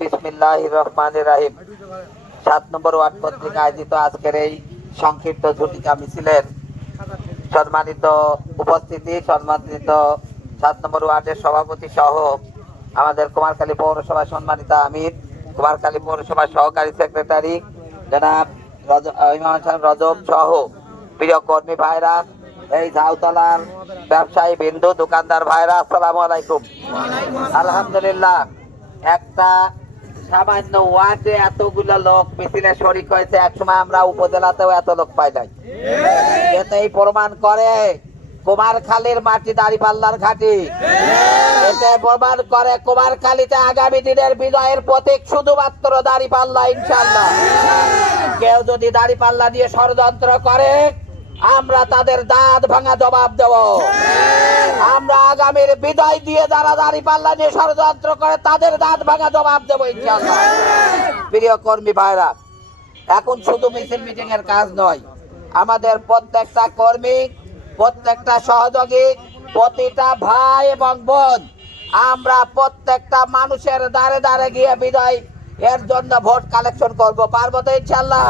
বিসমিল্লাহির রহমানির রহিম। 7 নম্বর ওয়ার্ড কর্তৃক আয়োজিত আজকের এই সংক্ষিপ্ত ঝটিকা মিছিলের সম্মানিত উপস্থিতি, সম্মানিত 7 নম্বর ওয়ার্ডের সভাপতি সহ আমাদের কুমারখালী পৌরসভা সম্মানিত আমির, কুমারখালী পৌরসভার সহকারী সেক্রেটারি জনাব ইমাম হাসান রজব সহ প্রিয় কর্মী ভাইরা, এই ঝাউতলার ব্যবসায়ী বিন্দু দোকানদার ভাইরা, আসসালামু আলাইকুম। আলহামদুলিল্লাহ, একটা সামান্য ওয়ার্ডে এতগুলো লোক মিছিলে শরিক হয়েছে। একসময় আমরা উপজেলাতেও এত লোক পাই নাই। এতেই প্রমাণ করে কুমারখালীর মাটি দাঁড়িপাল্লার ঘাঁটি। এতে প্রমাণ করে কুমারখালীতে আগামী দিনের বিজয়ের প্রতীক শুধুমাত্র দাঁড়িপাল্লা, ইনশাআল্লাহ। কেউ যদি দাঁড়িপাল্লা দিয়ে ষড়যন্ত্র করে আমরা তাদের দাঁত ভাঙা জবাব দেব। আমরা আগামীর বিজয় দিয়ে যারা দাঁড়িপাল্লা নিয়ে ষড়যন্ত্র করে তাদের দাঁত ভাঙা জবাব দেব, ইনশাআল্লাহ। প্রিয় কর্মী ভাইরা, এখন শুধু মিছিল মিটিং এর কাজ নয়, আমাদের প্রত্যেকটা কর্মী, প্রত্যেকটা সহযোগী, প্রতিটা ভাই এবং বোন, আমরা প্রত্যেকটা মানুষের দ্বারে দ্বারে গিয়ে বিজয় এর জন্য ভোট কালেকশন করবো। পারবো তো ইনশাআল্লাহ?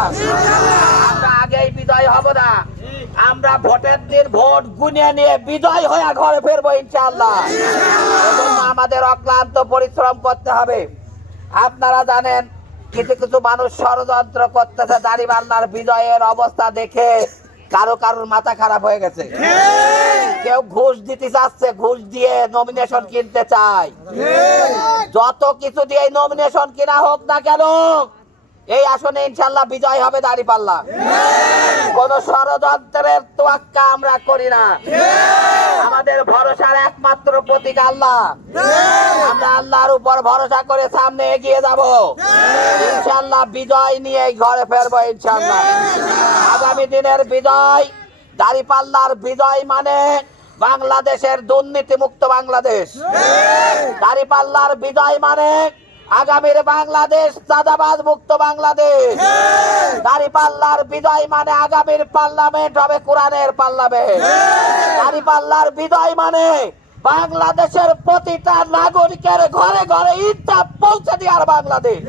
আমরা আগেই বিজয় হব না, আমরা ভোটের দিন ভোট গুনিয়ে নিয়ে বিজয় হয়ে ঘরে ফিরবো ইনশাআল্লাহ। এজন্য আমাদের অক্লান্ত পরিশ্রম করতে হবে। আপনারা জানেন কিছু কিছু মানুষ ষড়যন্ত্র করতেছে। দাঁড়িপাল্লার বিজয়ের অবস্থা দেখে কারোর মাথা খারাপ হয়ে গেছে। কেউ ঘুষ দিতে চাচ্ছে, ঘুষ দিয়ে নমিনেশন কিনতে চায়। যত কিছু দিয়ে নমিনেশন কিনা হোক না কেন, এই আসনে ইনশাআল্লাহ বিজয় হবে দাঁড়িপাল্লা। কোন ষড়যন্ত্রের তোয়াক্কা আমরা করি না। আমাদের ভরসার একমাত্র প্রতীক আল্লাহ। আমরা আল্লাহর উপর ভরসা করে সামনে এগিয়ে যাব ইনশাআল্লাহ। বিজয় নিয়ে ঘরে ফেরবো ইনশাআল্লাহ। আগামী দিনের বিজয়, দাঁড়িপাল্লার বিজয় মানে বাংলাদেশের দুর্নীতি মুক্ত বাংলাদেশ। দাঁড়িপাল্লার বিজয় মানে আগামীর বাংলাদেশ চাঁদাবাজ মুক্ত বাংলাদেশ। দাঁড়িপাল্লার বিজয় মানে আগামীর পার্লামেন্ট হবে কোরআনের পার্লামেন্ট। দাঁড়িপাল্লার বিজয় মানে বাংলাদেশের প্রতিটা নাগরিকের ঘরে ঘরে ইচ্ছা পৌঁছে দেওয়ার বাংলাদেশ।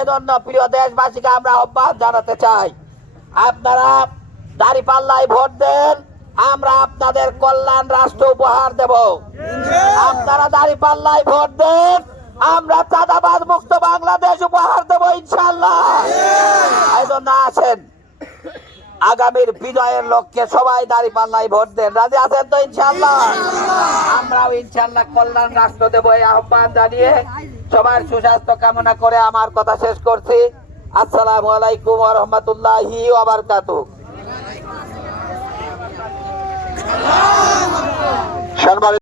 এজন্য প্রিয় দেশবাসীকে আমরা আহ্বান জানাতে চাই, আপনারা দাঁড়িপাল্লায় ভোট দেন, আমরা আপনাদের কল্যাণ রাষ্ট্র উপহার দেব। আপনারা দাঁড়িপাল্লায় ভোট দেন, আমরা চাঁদাবাজ মুক্ত বাংলাদেশ উপহার দেব ইনশাআল্লাহ। এজন্য আসেন, আগামীর বিজয়ের লক্ষ্যে সবাই দাঁড়িপাল্লায় ভোট দেন। রাজি আছেন তো ইনশাআল্লাহ? আমরাও ইনশাআল্লাহ কল্যাণ রাষ্ট্র দেব, এই আহ্বান জানিয়ে সবার সুস্বাস্থ্য কামনা করে আমার কথা শেষ করছি। আসসালামু আলাইকুম ওয়া রাহমাতুল্লাহি ওয়া বারাকাতুহু।